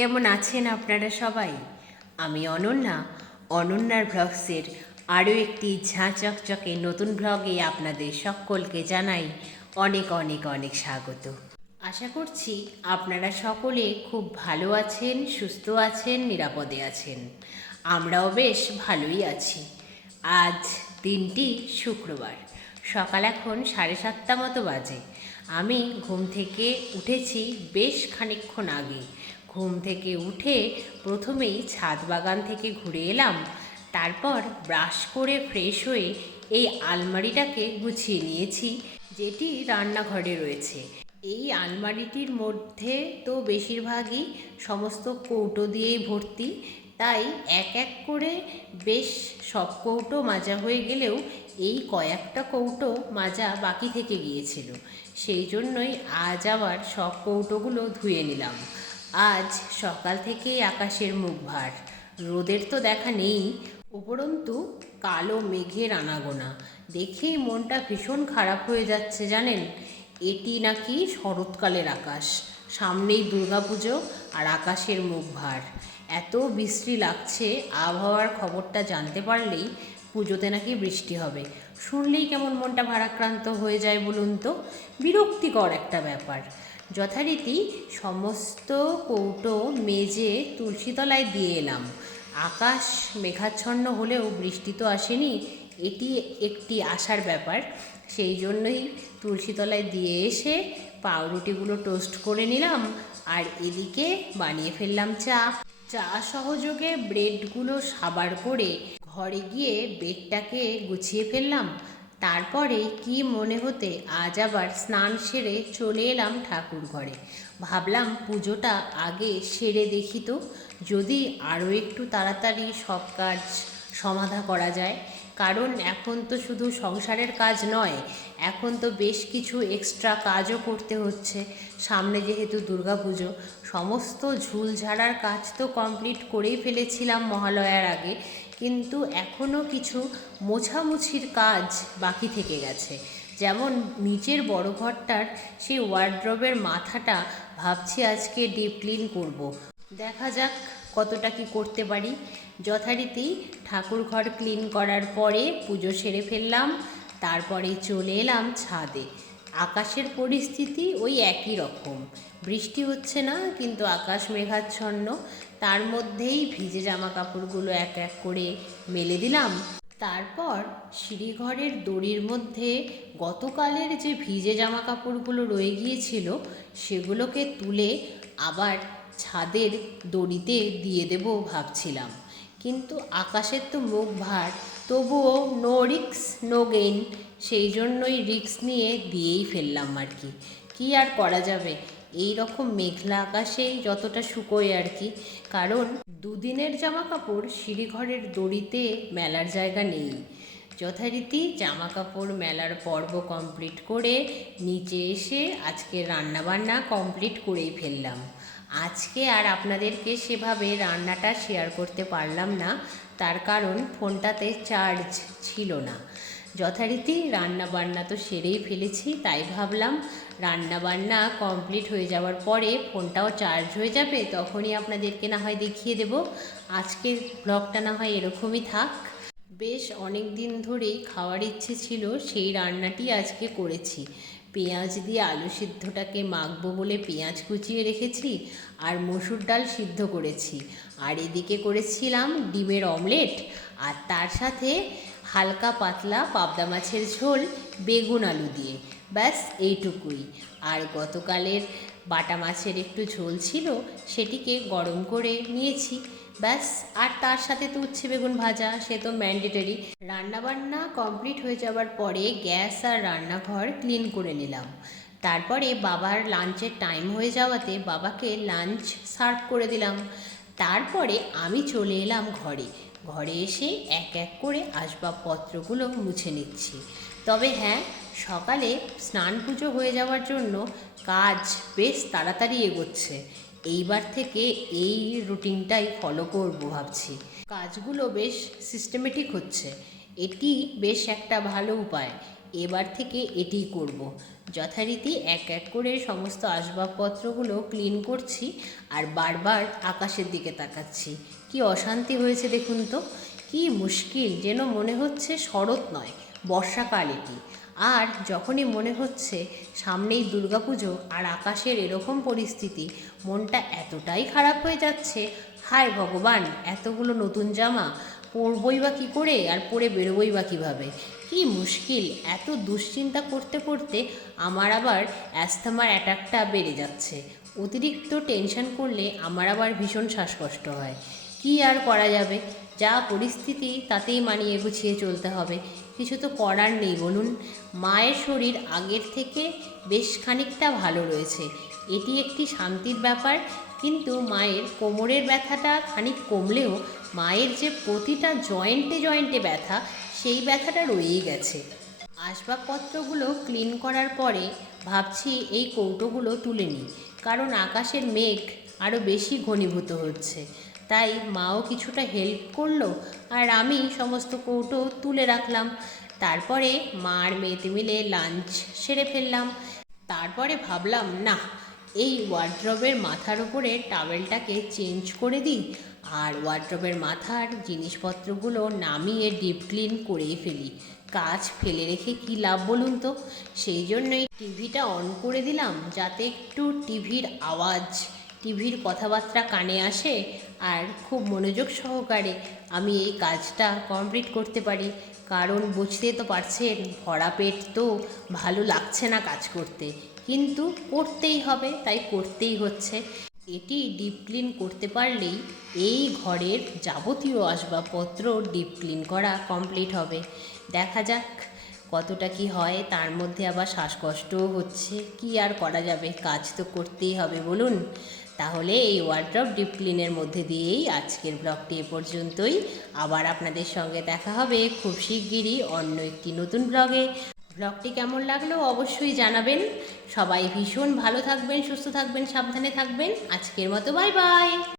কেমন আছেন আপনারা সবাই? আমি অনন্যা, অনন্যার ব্লগসের আরও একটি ঝাঁ চকচকে নতুন ব্লগে আপনাদের সকলকে জানাই অনেক অনেক অনেক স্বাগত। আশা করছি আপনারা সকলে খুব ভালো আছেন, সুস্থ আছেন, নিরাপদে আছেন। আমরাও বেশ ভালোই আছি। আজ দিনটি শুক্রবার, সকাল এখন 7:30 মতো বাজে। আমি ঘুম থেকে উঠেছি বেশ খানিকক্ষণ আগে। ঘুম থেকে উঠে প্রথমেই ছাদ বাগান থেকে ঘুরে এলাম, তারপর ব্রাশ করে ফ্রেশ হয়ে এই আলমারিটাকে গুছিয়ে নিয়েছি, যেটি রান্নাঘরে রয়েছে। এই আলমারিটির মধ্যে তো বেশিরভাগই সমস্ত কৌটো দিয়েই ভর্তি, তাই এক এক করে বেশ সব কৌটো মাজা হয়ে গেলেও এই কয়েকটা কৌটো মাজা বাকি থেকে গিয়েছিল। সেই জন্যই আজ আবার সব কৌটোগুলো ধুয়ে নিলাম। আজ সকাল থেকেই আকাশের মুখ ভার, রোদের তো দেখা নেই, উপরন্তু কালো মেঘের আনাগোনা। দেখেই মনটা ভীষণ খারাপ হয়ে যাচ্ছে জানেন। এটি নাকি শরৎকালের আকাশ, সামনেই দুর্গাপুজো আর আকাশের মুখ ভার। এত বিশ্রী লাগছে, আবহাওয়ার খবরটা জানতে পারলেই পুজোতে নাকি বৃষ্টি হবে। শুনলেই কেমন মনটা ভারাক্রান্ত হয়ে যায় বলুন তো, বিরক্তিকর একটা ব্যাপার। যথারীতি সমস্ত কৌটো মেজে তুলসীতলায় দিয়ে এলাম। আকাশ মেঘাচ্ছন্ন হলেও বৃষ্টি তো আসেনি, এটি একটি আশার ব্যাপার। সেই জন্যই তুলসীতলায় দিয়ে এসে পাউরুটিগুলো টোস্ট করে নিলাম, আর এদিকে বানিয়ে ফেললাম চা। চা সহযোগে ব্রেডগুলো সাবার করে ঘরে গিয়ে বেডটাকে গুছিয়ে ফেললাম। তারপরে কি মনে হতে আজ আবার স্নান সেরে চলে এলাম ঠাকুর ঘরে। ভাবলাম পুজোটা আগে সেরে দেখি তো, যদি আরও একটু তাড়াতাড়ি সব কাজ সমাধা করা যায়। কারণ এখন তো শুধু সংসারের কাজ নয়, এখন তো বেশ কিছু এক্সট্রা কাজও করতে হচ্ছে। সামনে যেহেতু দুর্গাপুজো, সমস্ত ঝুল ঝাড়ার কাজ তো কমপ্লিট করেই ফেলেছিলাম মহালয়ার আগে, কিন্তু এখনও কিছু মোছামুছির কাজ বাকি থেকে গেছে। যেমন নিচের বড় ঘরটার সেই ওয়ার্ড্রবের মাথাটা ভাবছি আজকে ডিপ ক্লিন করব। দেখা যাক কতটা কি করতে পারি। যথারীতি ঠাকুর ঘর ক্লিন করার পরে পুজো সেরে ফেললাম। তারপরে চলে এলাম ছাদে। আকাশের পরিস্থিতি ওই একই রকম, বৃষ্টি হচ্ছে না, কিন্তু আকাশ মেঘাচ্ছন্ন। তার মধ্যেই ভিজে জামা কাপড়গুলো এক এক করে মেলে দিলাম। তারপর সিঁড়িঘরের দড়ির মধ্যে গতকালের যে ভিজে জামা কাপড়গুলো রয়ে গিয়েছিল সেগুলোকে তুলে আবার ছাদের দড়িতে দিয়ে দেব ভাবছিলাম, কিন্তু আকাশের তো মুখ ভার, তবুও নো রিস্ক নো গেইন। সেই জন্যই রিস্ক নিয়ে দিয়েই ফেললাম আর কি। কী আর করা যাবে, এই রকম মেঘলা আকাশেই যতটা শুকোয় আর কি। কারণ দুদিনের জামা কাপড় সিঁড়িঘরের দড়িতে মেলার জায়গা নেই। যথারীতি জামা কাপড় মেলার পর্ব কমপ্লিট করে নিচে এসে আজকে রান্নাবান্না কমপ্লিট করেই ফেললাম। আজকে আর আপনাদেরকে সেভাবে রান্নাটা শেয়ার করতে পারলাম না, তার কারণ ফোনটাতে চার্জ ছিল না। যথারীতি রান্নাবান্না তো সেরেই ফেলেছি, তাই ভাবলাম রান্নাবান্না কমপ্লিট হয়ে যাওয়ার পরে ফোনটাও চার্জ হয়ে যাবে, তখনই আপনাদেরকে না হয় দেখিয়ে দেব। আজকের ব্লগটা না হয় এরকমই থাক। বেশ অনেক দিন ধরেই খাওয়ার ইচ্ছে ছিল, সেই রান্নাটি আজকে করেছি। পেঁয়াজ দিয়ে আলু সিদ্ধটাকে মাখবো বলে পেঁয়াজ কুচিয়ে রেখেছি, আর মসুর ডাল সিদ্ধ করেছি, আর এদিকে করেছিলাম ডিমের অমলেট, আর তার সাথে হালকা পাতলা পাবদা মাছের ঝোল বেগুন আলু দিয়ে। ব্যাস এইটুকুই। আর গতকালের বাটা মাছের একটু ঝোল ছিল, সেটিকে গরম করে নিয়েছি। ব্যাস, আর তার সাথে তো উচ্ছে বেগুন ভাজা, সে তো ম্যান্ডেটরি। রান্নাবান্না কমপ্লিট হয়ে যাওয়ার পরে গ্যাস আর রান্নাঘর ক্লিন করে নিলাম। তারপরে বাবার লাঞ্চের টাইম হয়ে যাওয়াতে বাবাকে লাঞ্চ সার্ভ করে দিলাম। তারপরে আমি চলে এলাম ঘরে। ঘরে এসে এক এক করে আসবাবপত্রগুলো মুছে নিচ্ছি। তবে হ্যাঁ, সকালে স্নান পুজো হয়ে যাওয়ার জন্য কাজ বেশ তাড়াতাড়ি এগোচ্ছে। এইবার থেকে এই রুটিনটাই ফলো করব ভাবছি। কাজগুলো বেশ সিস্টেমেটিক হচ্ছে, এটি বেশ একটা ভালো উপায়। এবার থেকে এটিই করব। যথারীতি এক এক করে সমস্ত আসবাবপত্রগুলো ক্লিন করছি আর বারবার আকাশের দিকে তাকাচ্ছি। কি অশান্তি হয়েছে দেখুন তো, কি মুশকিল, যেন মনে হচ্ছে শরৎ নয় বর্ষাকাল এটি। আর যখনই মনে হচ্ছে সামনেই দুর্গাপুজো আর আকাশের এরকম পরিস্থিতি, মনটা এতটাই খারাপ হয়ে যাচ্ছে, হায় ভগবান, এতগুলো নতুন জামা পরবই বা কী করে আর পরে বেরোবই বা কীভাবে। কি মুশকিল, এত দুশ্চিন্তা করতে করতে আমার আবার অ্যাস্থমার অ্যাটাকটা বেড়ে যাচ্ছে। অতিরিক্ত টেনশন করলে আমার আবার ভীষণ শ্বাসকষ্ট হয়। কি আর করা যাবে, যা পরিস্থিতি তাতেই মানিয়ে গুছিয়ে চলতে হবে, কিছু তো করার নেই বলুন। মায়ের শরীর আগের থেকে বেশ খানিকটা ভালো রয়েছে, এটি একটি শান্তির ব্যাপার। কিন্তু মায়ের কোমরের ব্যথাটা খানিক কমলেও মায়ের যে প্রতিটা জয়েন্টে জয়েন্টে ব্যথা, সেই ব্যথাটা রয়েই গেছে। আসবাবপত্রগুলো ক্লিন করার পরে ভাবছি এই কৌটোগুলো তুলে নিই, কারণ আকাশের মেঘ আরও বেশি ঘনীভূত হচ্ছে। তাই মাও কিছুটা হেল্প করলো আর আমি সমস্ত কৌটো তুলে রাখলাম। তারপরে মা আর মেয়েতে মিলে লাঞ্চ সেরে ফেললাম। তারপরে ভাবলাম, না, এই ওয়ার্ড্রবের মাথার উপরে টাওয়েলটাকে চেঞ্জ করে দিই আর ওয়ার্ড্রবের মাথার জিনিসপত্রগুলো নামিয়ে ডিপ ক্লিন করেই ফেলি। কাজ ফেলে রেখে কী লাভ বলুন তো। সেই জন্যই টিভিটা অন করে দিলাম, যাতে একটু টিভির আওয়াজ, টিভির কথাবার্তা কানে আসে আর খুব মনোযোগ সহকারে আমি এই কাজটা কমপ্লিট করতে পারি। কারণ বুঝতে তো পারছেন, ভরা পেট তো ভালো লাগছে না কাজ করতে, কিন্তু করতেই হবে, তাই করতেই হচ্ছে। এটি ডিপ ক্লিন করতে পারলেই এই ঘরের যাবতীয় আসবাবপত্র ডিপ ক্লিন করা কমপ্লিট হবে। দেখা যাক কতটা কি হয়, তার মধ্যে আবার শ্বাসকষ্টও হচ্ছে, কি আর করা যাবে, কাজ তো করতেই হবে বলুন। তাহলে এই ওয়ার্ড্রব ডিপ ক্লিনের মধ্যে দিয়েই আজকের ব্লগটি এ পর্যন্তই। আবার আপনাদের সঙ্গে দেখা হবে খুব শিগগিরই অন্য একটি নতুন ব্লগে। ব্লগটি কেমন লাগলো অবশ্যই জানাবেন। সবাই ভীষণ ভালো থাকবেন, সুস্থ থাকবেন, সাবধানে থাকবেন। আজকের মতো বাই বাই।